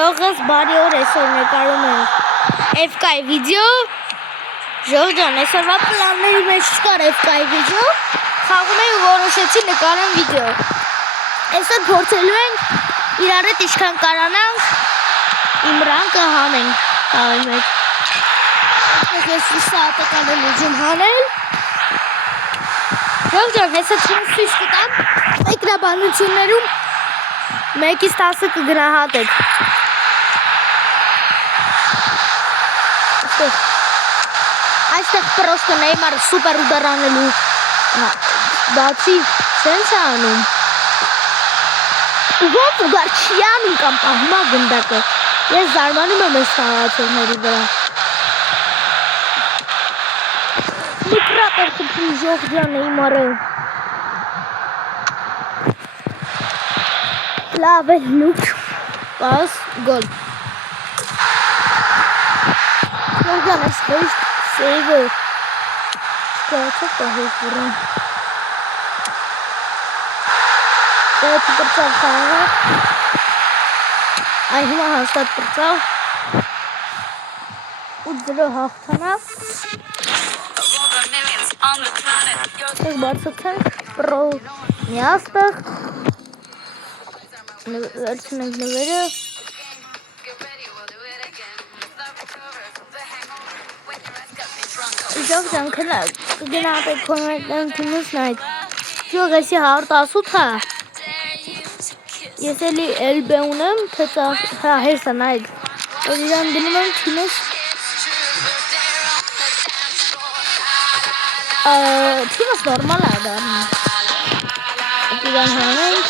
Ժողովուրդ բարի օր, այսօր նկարում ենք FK-ի վիդեո։ Ժողովուրդ ջան, այսօրվա պլանների մեջ չկար FK-ի վիդեո, խաղում ենք ու որոշեցի նկարեմ վիդեո։ Այսօր փորձելու ենք իրար հետ ինչքան կարողանանք իմ ռանկը հանենք խաղի մեջ։ Ես սատը կանեմ ուզում հանել։ Ժողովուրդ ջան, հեսա ցույց կտամ մեկնաբանություններում 1-ից 10 կգնահատեք։ Այստեղ պրոստը Նեյմարը սուպեր ուդար անելու բացի սենց է անում։ Ու ոնց ուդար չի անում կամ պահում է գնդակը։ Ես զարմանում եմ այս խաղացողների վրա։ Միկրատ էր խփում Ժողովուրդ ջան Նեյմարը։ Լավ է լուք, պաս, գոլ։ Ժողովուրդ ջան, այս հեշտ սեյվը չկարացավ պահել վրան։ Դա չպրծավ խաղը։ Այ հիմա հաստատ պրծավ։ 8-0 հաղթանակ։ Այստեղ բարձրացանք պրո միաստեղ։ Վերցնենք նվերը։ Ժողովուրդ ջան, կգնահատեք կոմենտներում նայեք։ Ժողովուրդ էսի 118 է։ Ես էլի LB ունեմ, թե հեսա նայեք։ Որ իրան դնում եմ թիմս։ Թիմս նորմալ է դառնում։ Իրան հանենք։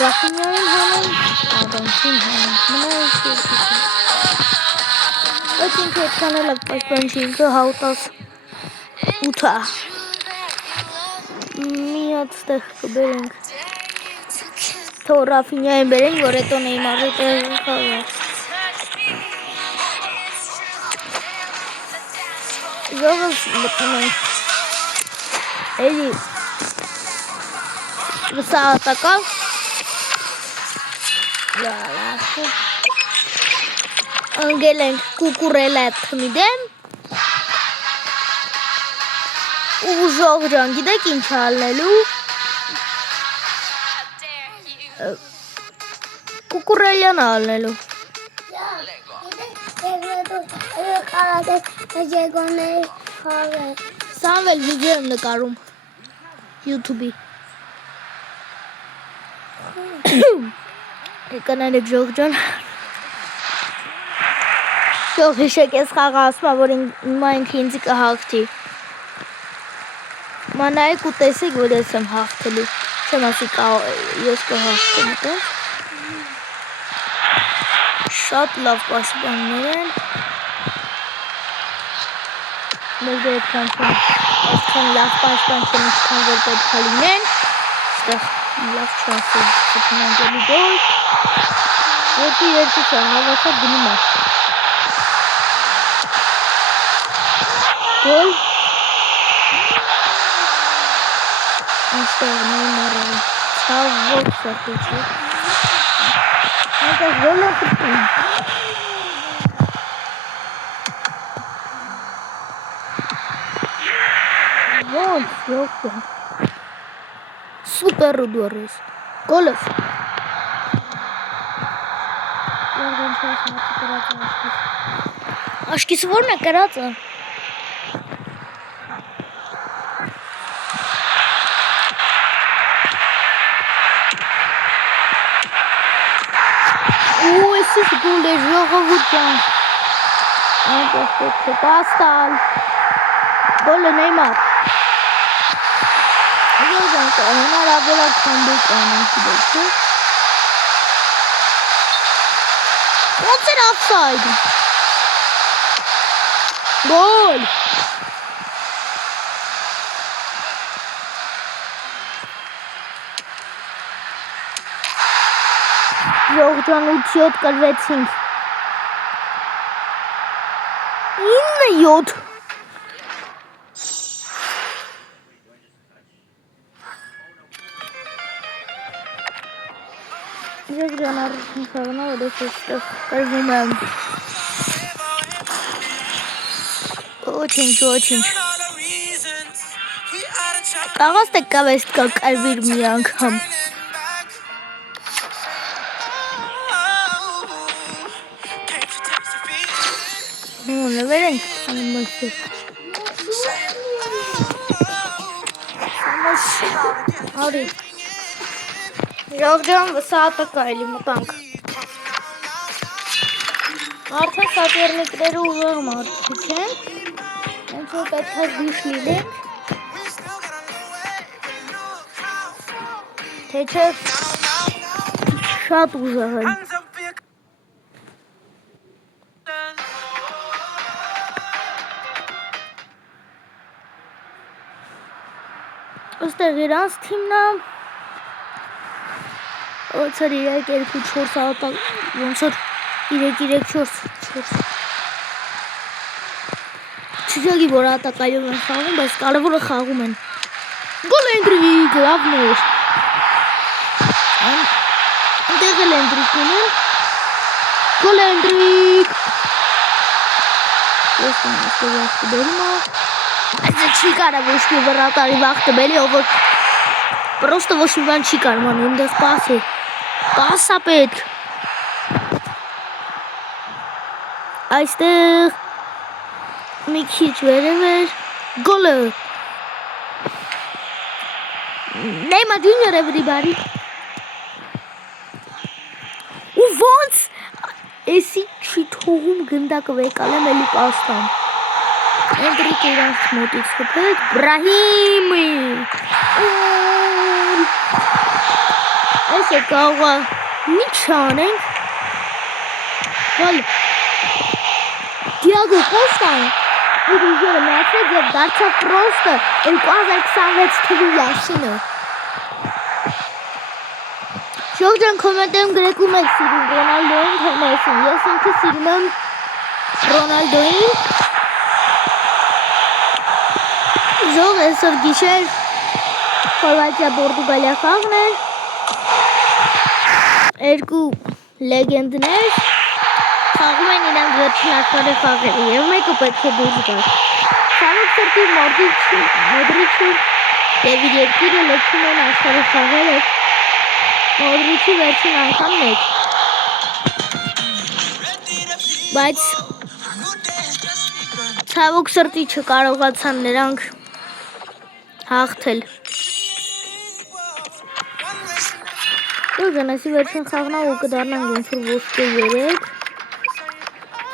Ռաֆինյանին հանենք, Ադամսին հանենք, մնայք երկուսին։ Բայց ինքը այդքան էլ պաշտպան չի, ինքը 118 է։ Մի հատ ստեղ կբերենք։ Թող Ռաֆինյանին բերենք, որ հետո Նեյմարի տեղը խաղա։ Ժողովուրդ մտնում ենք։ Էլի վսա ատակավ։ Ընգել ենք կուկուրելա թմի դեմ ու Ժողովուրդ ջան, գիտեք ինչ ալնելու կուկուրելյան ալնելու Սամվել վիդեո եմ նկարում YouTube-ի Եկանալեք Ժողովուրդ ջան Ժող հիշեք ես խաղը ասում որ հիմա ինքը ինձ կհաղթի Մանայեք ու տեսեք որ ես եմ հաղթելու Չեմ ասի ես կհաղթեմ այդպես Շատ լավ պաշտպաններ են Մեզ այդքան լավ պաշտպան չեն ինչքան որ պետք է լինեն Ստեղ լավ չանսի խփնանջելու գոլ Որտի երկուս է հավասար գնում է Գոլ Այստեղ Նեյմարը ցավոք սրտիչի Այստեղ գոլ է խփում Ոնց յոկա Սուպեր ուդորես Գոլով Աշկիսը որն է կրածը Ու էսից գոլ է Ժողովուրդ ջան Այնտեղ պետք է պաս տալ Գոլ է Նեյմար Ժողովուրդ ջան հնարավորակ քանդեք անենք դեպքը Ոնց էր օֆսայդ Գոլ Ժողովուրդ ջան 8-7 կրվեցինք 9-7 Ժողովուրդ Շողյան առաջին խաղնա, որով էստեղ կրվում եմ։ Ոչինչ։ Կաղաց թե կավեստ կա կարվիր մի անգամ։ Նվեր ենք անում մսի։ Արի։ Ժողջան վսատը կայլի մտանք։ Արդեն սատերնիկները ուղեղ մարդիկ են։ Հենց որ պետք է զգույշ լինենք։ Թե չէ շատ ուժեղ են։ Ոստեղ իրանց թիմն է, ոնց որ 3-2-4 հատակ, ոնց որ 3-3-4 չգիտի որ հատակայով են խաղում, բայց կարևորը խաղում են։ Գոլ Էնդրիկ, լավն էր։ Այնտեղ էլ Էնդրիկ ունեն։ Գոլ Էնդրիկ։ Ես եմ աստեղ վախտը բերում է։ Այս չի կարա ոչ մի վրատարի վախտը բելի, ով որ պրոստը ոչ մի բան չի կարում անում, ընդեղ պաս է։ Պասա պետք։ Այստեղ մի քիչ վերև էր, գոլը։ Նեյմար Ջունիոր everybody։ Ու ոնց էսի չի թողում գնդակը վեկալ եմ էլի պաստան։ Էնդրիկ իրանց մոտից խփեց, Բրահիմի։ Այս է կաղա մի չանենք։ Գոլ։ Դիագո Կոստան իր ուժերը միացրեց և դարձավ պրոստը 2026 թվի յաշինը։ Ժողջան կոմենտում գրեքում եք սիրում Ռոնալդոին, թե Մեսին։ Ես ինքը սիրում եմ Ռոնալդոին։ Ժող այսօր գիշեր Խորվաթիա Պորտուգալիա խաղն էր, երկու լեգենդներ խաղում են իրանք վերջին աշխարհի խաղերը և մեկը պետք է դուրս գար։ Ցավոք սրտի Մոդրիչը և իր երկիրը լքում են աշխարհի խաղերը, Մոդրիչի վերջին անգամն էր, բայց ցավոք սրտի չկարողացան նրանք հաղթել։ Ժողջան, այսի վերջին խաղնա ու կդառնանք ոնց որ ոսկե 3,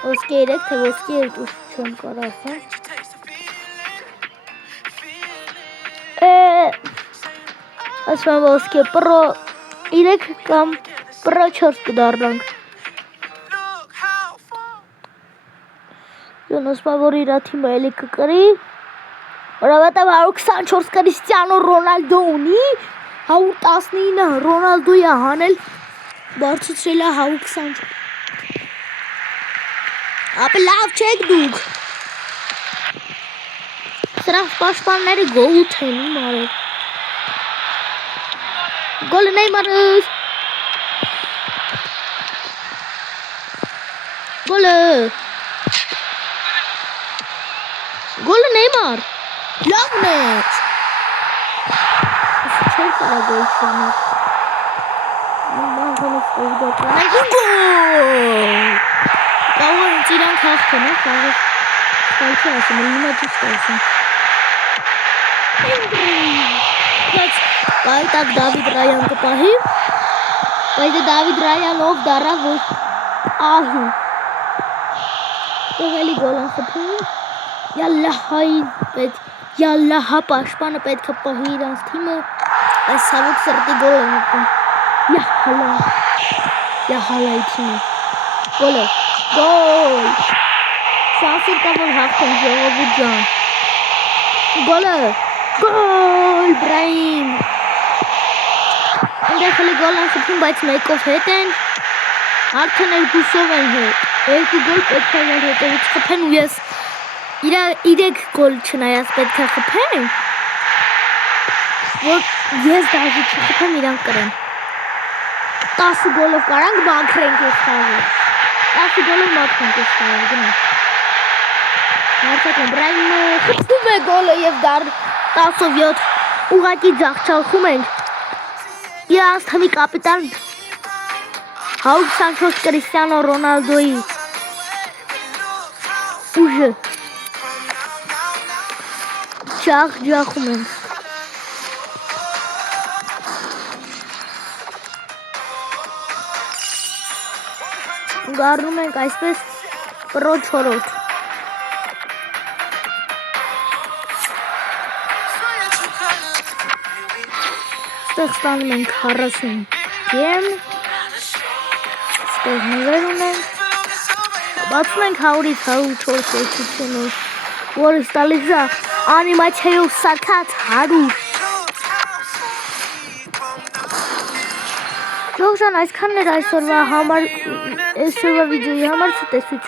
ոսկե 3, թե ոսկե 2 չեմ կարող ասեմ։ Ասում եմ ոսկե պրո 3 կամ պրո 4 կդառնանք։ Յոն ասում եմ որ իրա թիմը էլի կկրի, որովհետև 124 Կրիստիանո Ռոնալդո ունի, 119 Ռոնալդոյի հանել բարձրացրել է 120։ Ապա լավ չեք դուք։ Սրանք պաշտպանները գոհուտ են իմ արել։ Գոլը Նեյմարը։ Գոլը Նեյմար։ Լավն է։ Չէր կարա գոլ չուներ։ Մանքանով ստեղդոք անենք ու գոլ։ Կարող են իրանք հաղթեն է, կարող ստալ չի ասում, հիմա ճիշտ ասում։ Բայց կայտակ Դավիդ Ռայան կպահի, բայց Դավիդ Ռայանով դառավ որ ահի։ Եվ էլի գոլ են խփում։ Յալլահա պաշտպանը պետք է պահի իրանց թիմը, այս ցավոք սրտի գոլ են մտնում։ Յահալայի թիմը։ Գոլը, գոլ։ Շանսեր կա որ հաղթեն ժողովուրդ ջան։ Գոլը, գոլ, Բրահիմ։ Այնտեղ էլի գոլ են խփում, բայց մեկով հետ են, արդեն երկուսով են հետ։ Երկու գոլ պետք է իրար հետևից խփեն ու ես 3 գոլ չնայած պետք է խփեն, որ ես դաժի չխփեմ իրանք կրեն։ 10 գոլով կարանք մաքրենք այս խաղը։ 10 գոլով մաքրենք այս խաղը, գնա։ Հարտակում Բրայմը խփում է գոլը եւ դառ 10-7 ուղակի ձախչալխում ենք։ Իրանց թիմի կապիտան Raúl Santos Cristiano Ronaldo-ի ուժը ջախում ենք։ Գարնում ենք այսպես պրո 4-րդ։ Ստեղ ստանում ենք 40 գեմ։ Ստեղ նվեր ունենք։ Բացում ենք 100-ից 104 երկությունը, որը տալիս է անիմացիայով սարքած 100։ Ողջան, այսքանն էր այսօրվա վիդեոյի համար ցտեսություն։